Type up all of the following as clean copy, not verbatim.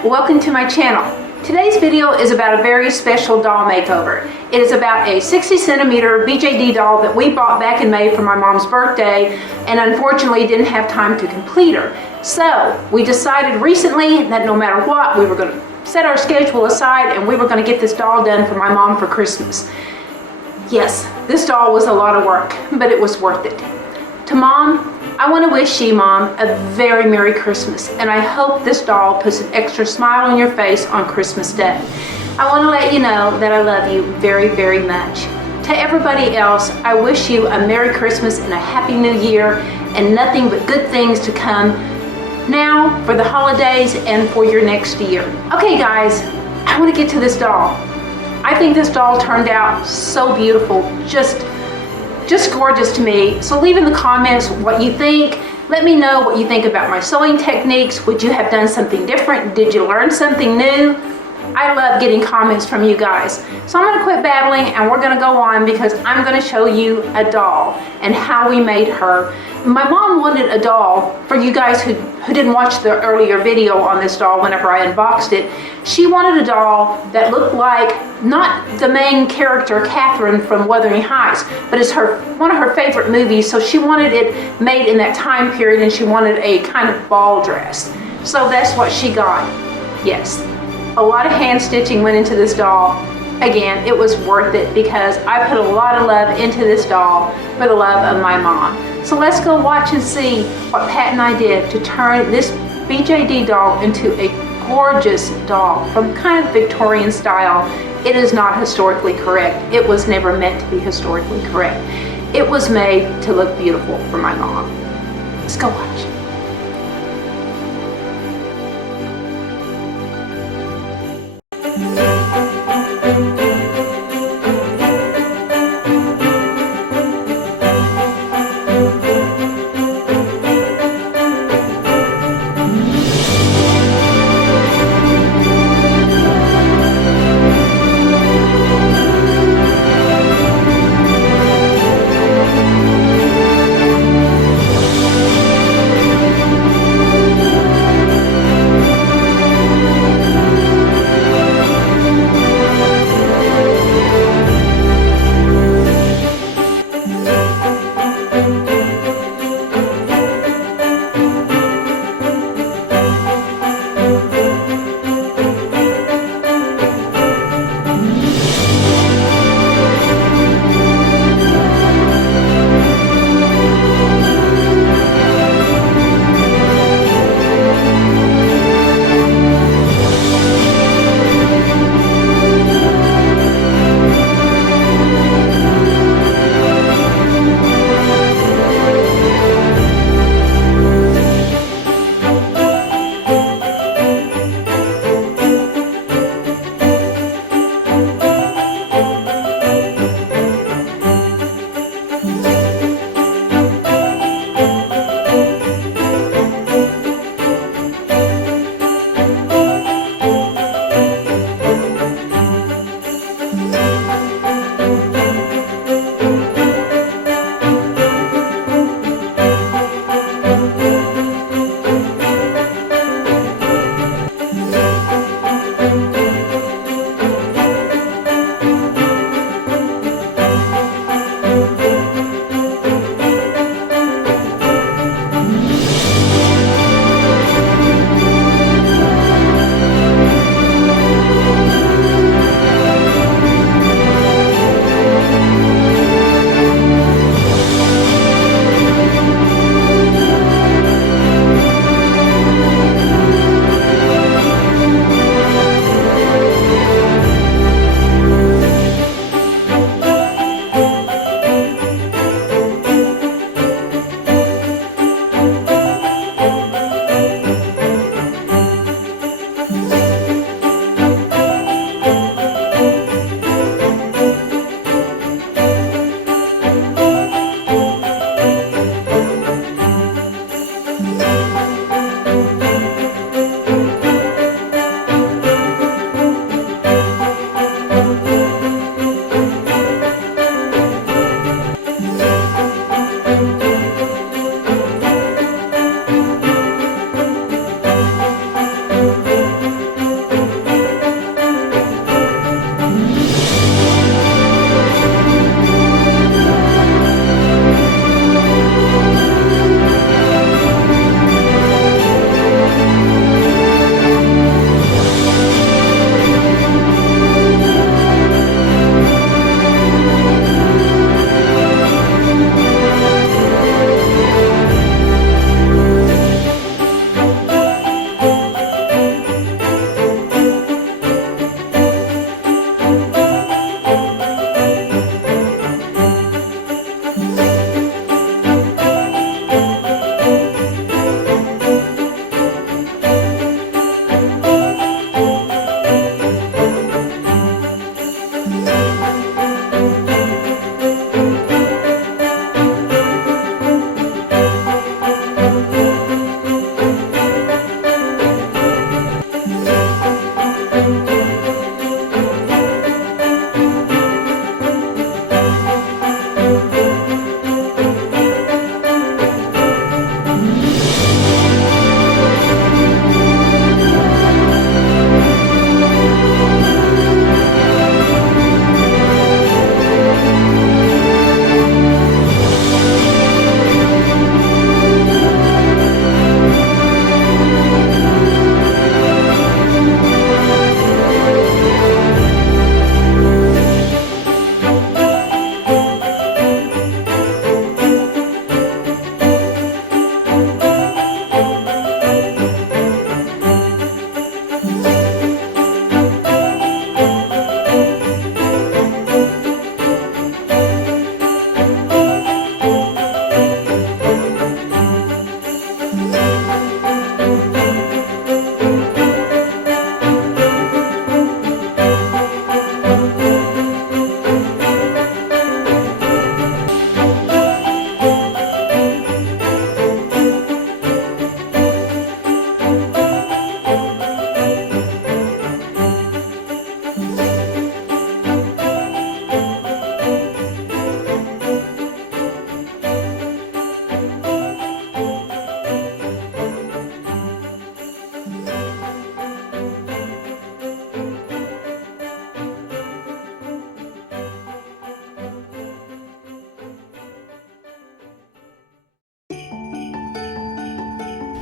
everyone, welcome to my channel. Today's video is about a very special doll makeover. It is about a 60 centimeter BJD doll that we bought back in May for my mom's birthday and unfortunately didn't have time to complete her. So we decided recently that no matter what, we were going to set our schedule aside and we were going to get this doll done for my mom for Christmas. Yes, this doll was a lot of work, but it was worth it. To Mom, I want to wish you, Mom, a very Merry Christmas, and I hope this doll puts an extra smile on your face on Christmas Day. I want to let you know that I love you very, very much. To everybody else, I wish you a Merry Christmas and a Happy New Year, and nothing but good things to come now for the holidays and for your next year. Okay guys, I want to get to this doll. I think this doll turned out so beautiful, just gorgeous to me. So leave in the comments what you think. Let me know what you think about my sewing techniques. Would you have done something different? Did you learn something new? I love getting comments from you guys. So I'm going to quit babbling and we're going to go on because I'm going to show you a doll and how we made her. My mom wanted a doll, for you guys who didn't watch the earlier video on this doll whenever I unboxed it, she wanted a doll that looked like, not the main character Catherine from Wuthering Heights, but it's one of her favorite movies, so she wanted it made in that time period and she wanted a kind of ball dress. So that's what she got. Yes, a lot of hand stitching went into this doll. Again, it was worth it because I put a lot of love into this doll for the love of my mom. So let's go watch and see what Pat and I did to turn this BJD doll into a gorgeous doll from kind of Victorian style. It is not historically correct. It was never meant to be historically correct. It was made to look beautiful for my mom. Let's go watch.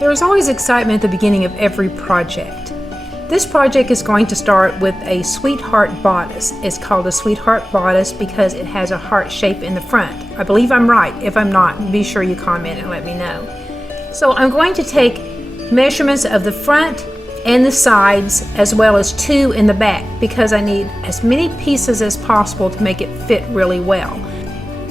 There is always excitement at the beginning of every project. This project is going to start with a sweetheart bodice. It's called a sweetheart bodice because it has a heart shape in the front. I believe I'm right. If I'm not, be sure you comment and let me know. So I'm going to take measurements of the front and the sides as well as 2 in the back because I need as many pieces as possible to make it fit really well.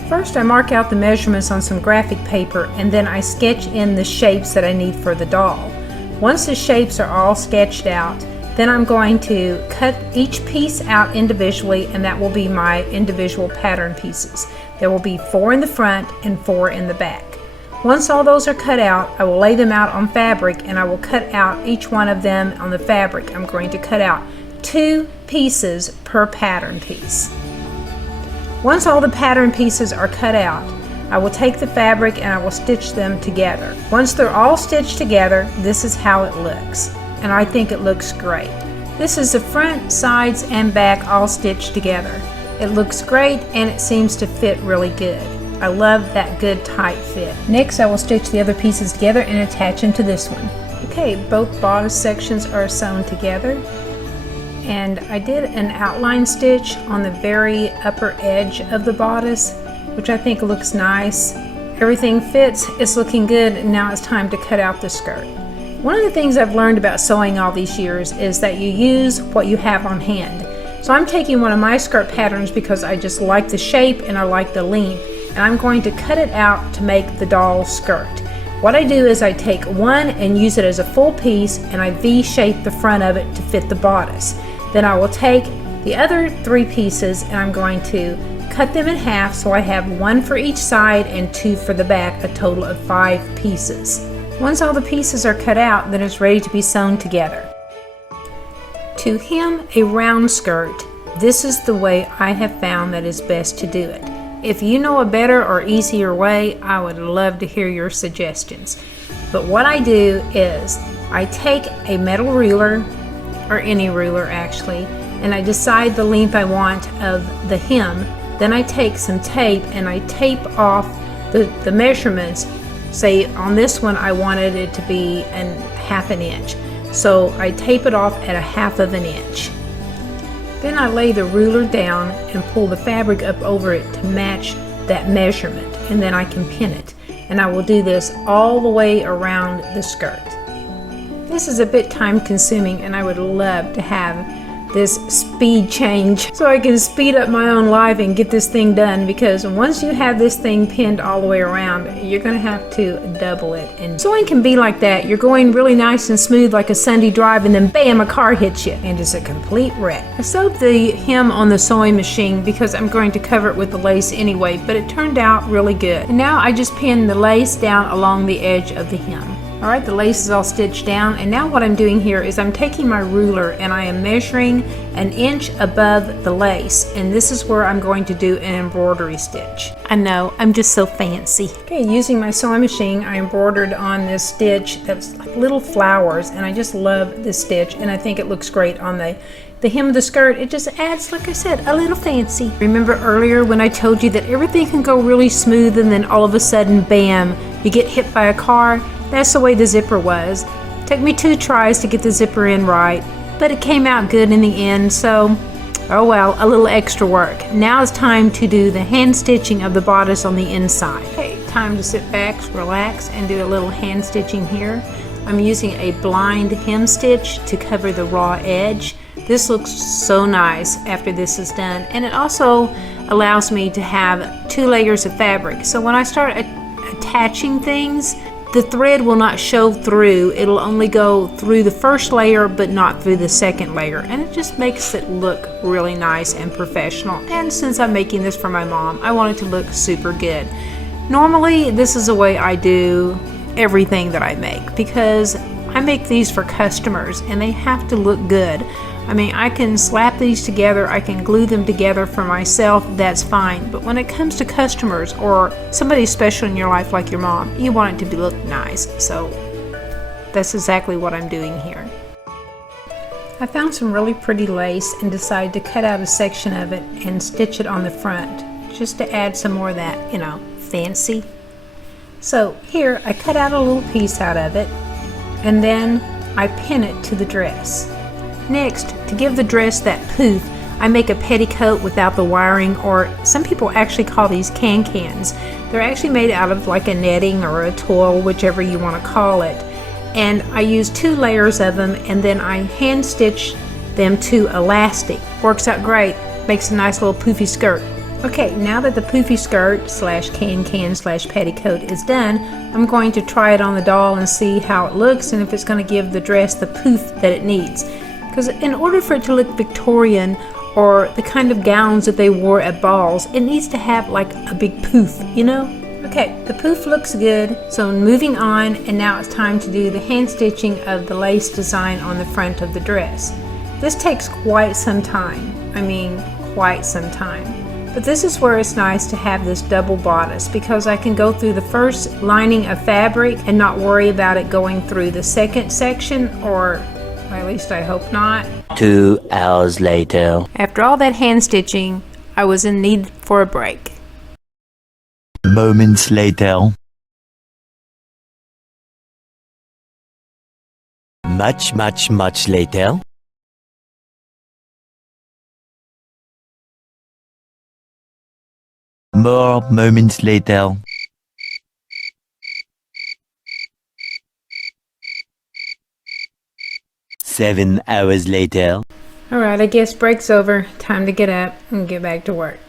First, I mark out the measurements on some graphic paper and then I sketch in the shapes that I need for the doll. Once the shapes are all sketched out, then I'm going to cut each piece out individually, and that will be my individual pattern pieces. There will be 4 in the front and 4 in the back. Once all those are cut out, I will lay them out on fabric and I will cut out each one of them on the fabric. I'm going to cut out 2 pieces per pattern piece. Once all the pattern pieces are cut out, I will take the fabric and I will stitch them together. Once they're all stitched together, this is how it looks. And I think it looks great. This is the front, sides, and back all stitched together. It looks great and it seems to fit really good. I love that good tight fit. Next, I will stitch the other pieces together and attach them to this one. Okay, both bodice sections are sewn together. And I did an outline stitch on the very upper edge of the bodice, which I think looks nice. Everything fits, it's looking good, and now it's time to cut out the skirt. One of the things I've learned about sewing all these years is that you use what you have on hand. So I'm taking one of my skirt patterns because I just like the shape and I like the length, and I'm going to cut it out to make the doll skirt. What I do is I take one and use it as a full piece and I V-shape the front of it to fit the bodice. Then I will take the other 3 pieces and I'm going to cut them in half so I have 1 for each side and 2 for the back, a total of 5 pieces. Once all the pieces are cut out, then it's ready to be sewn together. To hem a round skirt, this is the way I have found that is best to do it. If you know a better or easier way, I would love to hear your suggestions. But what I do is I take a metal ruler, or any ruler actually, and I decide the length I want of the hem. Then I take some tape and I tape off the measurements. Say on this one I wanted it to be half an inch. So I tape it off at a 1/2 inch. Then I lay the ruler down and pull the fabric up over it to match that measurement, and then I can pin it. And I will do this all the way around the skirt. This is a bit time consuming and I would love to have this speed change so I can speed up my own life and get this thing done, because once you have this thing pinned all the way around, you're going to have to double it. And sewing can be like that. You're going really nice and smooth like a Sunday drive and then bam, a car hits you and it's a complete wreck. I sewed the hem on the sewing machine because I'm going to cover it with the lace anyway, but it turned out really good. And now I just pin the lace down along the edge of the hem. Alright, the lace is all stitched down, and now what I'm doing here is I'm taking my ruler and I am measuring 1 inch above the lace, and this is where I'm going to do an embroidery stitch. I know, I'm just so fancy. Okay, using my sewing machine, I embroidered on this stitch that's like little flowers, and I just love this stitch, and I think it looks great on the hem of the skirt. It just adds, like I said, a little fancy. Remember earlier when I told you that everything can go really smooth and then all of a sudden, bam, you get hit by a car? That's the way the zipper was. It took me 2 tries to get the zipper in right, but it came out good in the end, so oh well, a little extra work. Now it's time to do the hand stitching of the bodice on the inside. Okay, time to sit back, relax, and do a little hand stitching here. I'm using a blind hem stitch to cover the raw edge. This looks so nice after this is done, and it also allows me to have 2 layers of fabric. So when I start attaching things, the thread will not show through. It'll only go through the first layer but not through the second layer, and it just makes it look really nice and professional. And since I'm making this for my mom, I want it to look super good. Normally this is the way I do everything that I make, because I make these for customers and they have to look good. I mean, I can slap these together, I can glue them together for myself, that's fine. But when it comes to customers or somebody special in your life like your mom, you want it to look nice. So that's exactly what I'm doing here. I found some really pretty lace and decided to cut out a section of it and stitch it on the front, just to add some more of that, you know, fancy. So here, I cut out a little piece out of it, and then I pin it to the dress. Next, to give the dress that poof, I make a petticoat without the wiring, or some people actually call these can-cans. They're actually made out of like a netting or a tulle, whichever you want to call it. And I use 2 layers of them, and then I hand stitch them to elastic. Works out great, makes a nice little poofy skirt. Okay, now that the poofy skirt slash can slash petticoat is done, I'm going to try it on the doll and see how it looks and if it's going to give the dress the poof that it needs. Because in order for it to look Victorian, or the kind of gowns that they wore at balls, it needs to have like a big poof, you know? Okay, the poof looks good, so moving on, and now it's time to do the hand stitching of the lace design on the front of the dress. This takes quite some time, I mean quite some time. But this is where it's nice to have this double bodice, because I can go through the first lining of fabric and not worry about it going through the second section, or at least I hope not. 2 hours later. After all that hand stitching, I was in need for a break. Moments later. Much later. More moments later. 7 hours later. Alright, I guess break's over. Time to get up and get back to work.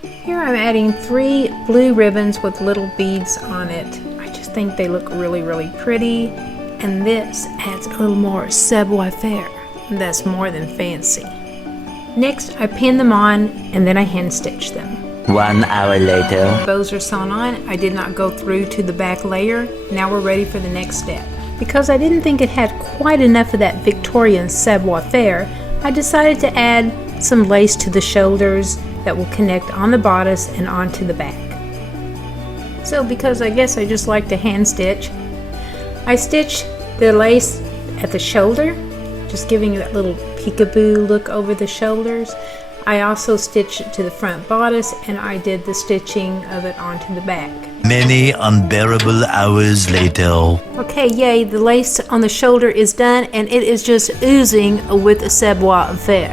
Here I'm adding 3 blue ribbons with little beads on it. I just think they look really pretty. And this adds a little more savoir-faire. That's more than fancy. Next, I pin them on and then I hand stitch them. 1 hour later. Bows are sewn on. I did not go through to the back layer. Now we're ready for the next step. Because I didn't think it had quite enough of that Victorian savoir-faire, I decided to add some lace to the shoulders that will connect on the bodice and onto the back. So because I guess I just like to hand stitch, I stitch the lace at the shoulder, just giving that little peekaboo look over the shoulders. I also stitched it to the front bodice, and I did the stitching of it onto the back. Many unbearable hours later. Okay, yay, the lace on the shoulder is done, and it is just oozing with a savoir-faire.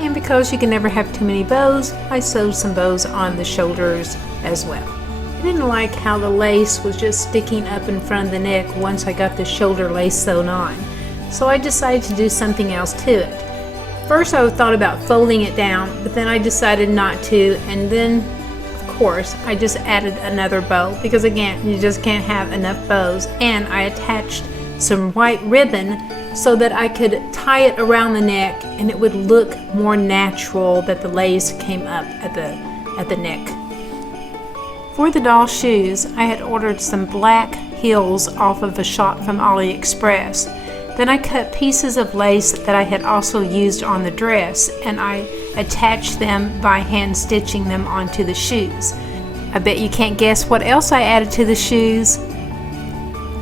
And because you can never have too many bows, I sewed some bows on the shoulders as well. I didn't like how the lace was just sticking up in front of the neck once I got the shoulder lace sewn on. So I decided to do something else to it. First I thought about folding it down, but then I decided not to, and then of course I just added another bow, because again, you just can't have enough bows. And I attached some white ribbon so that I could tie it around the neck and it would look more natural that the lace came up at the neck. For the doll shoes, I had ordered some black heels off of a shop from AliExpress. Then I cut pieces of lace that I had also used on the dress, and I attached them by hand stitching them onto the shoes. I bet you can't guess what else I added to the shoes.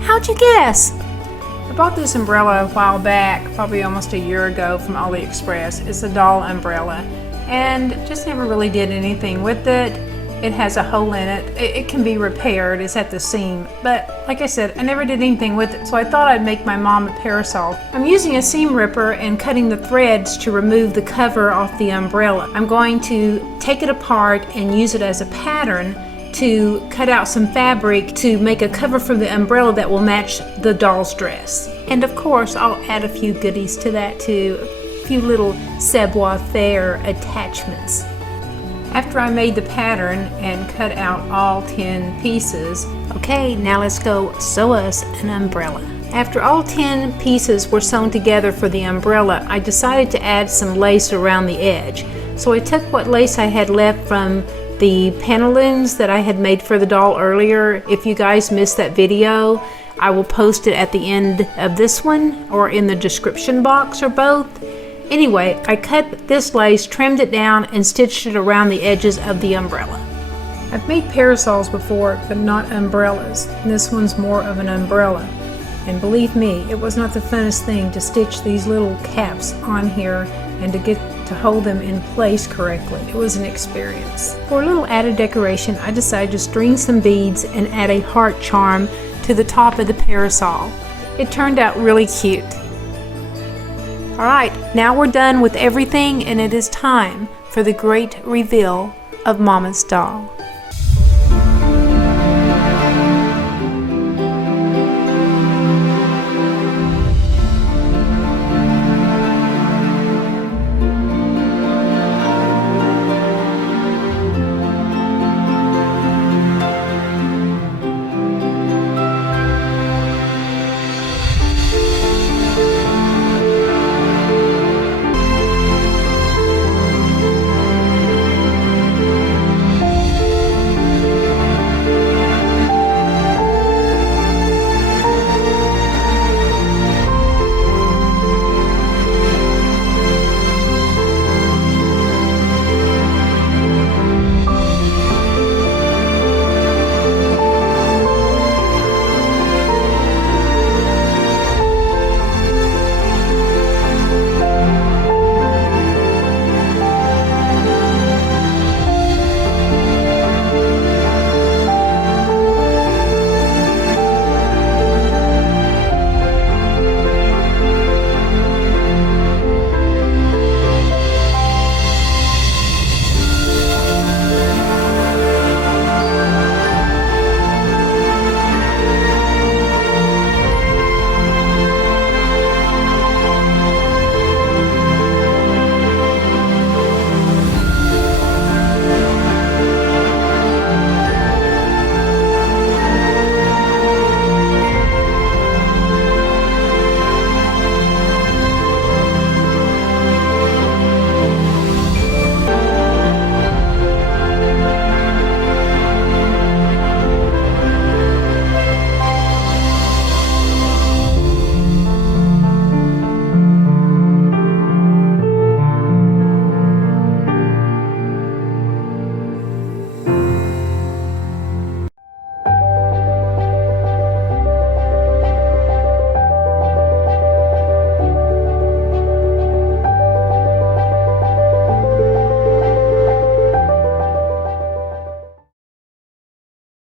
How'd you guess? I bought this umbrella a while back, probably almost a year ago, from AliExpress. It's a doll umbrella, and just never really did anything with it. It has a hole in it. It can be repaired. It's at the seam. But like I said, I never did anything with it, so I thought I'd make my mom a parasol. I'm using a seam ripper and cutting the threads to remove the cover off the umbrella. I'm going to take it apart and use it as a pattern to cut out some fabric to make a cover for the umbrella that will match the doll's dress. And of course, I'll add a few goodies to that too. A few little savoir-faire attachments. After I made the pattern and cut out all 10 pieces, okay, now let's go sew us an umbrella. After all 10 pieces were sewn together for the umbrella, I decided to add some lace around the edge. So I took what lace I had left from the pantaloons that I had made for the doll earlier. If you guys missed that video, I will post it at the end of this one or in the description box, or both. Anyway, I cut this lace, trimmed it down, and stitched it around the edges of the umbrella. I've made parasols before, but not umbrellas. And this one's more of an umbrella. And believe me, it was not the funnest thing to stitch these little caps on here and to get to hold them in place correctly. It was an experience. For a little added decoration, I decided to string some beads and add a heart charm to the top of the parasol. It turned out really cute. Alright, now we're done with everything and it is time for the great reveal of Mama's doll.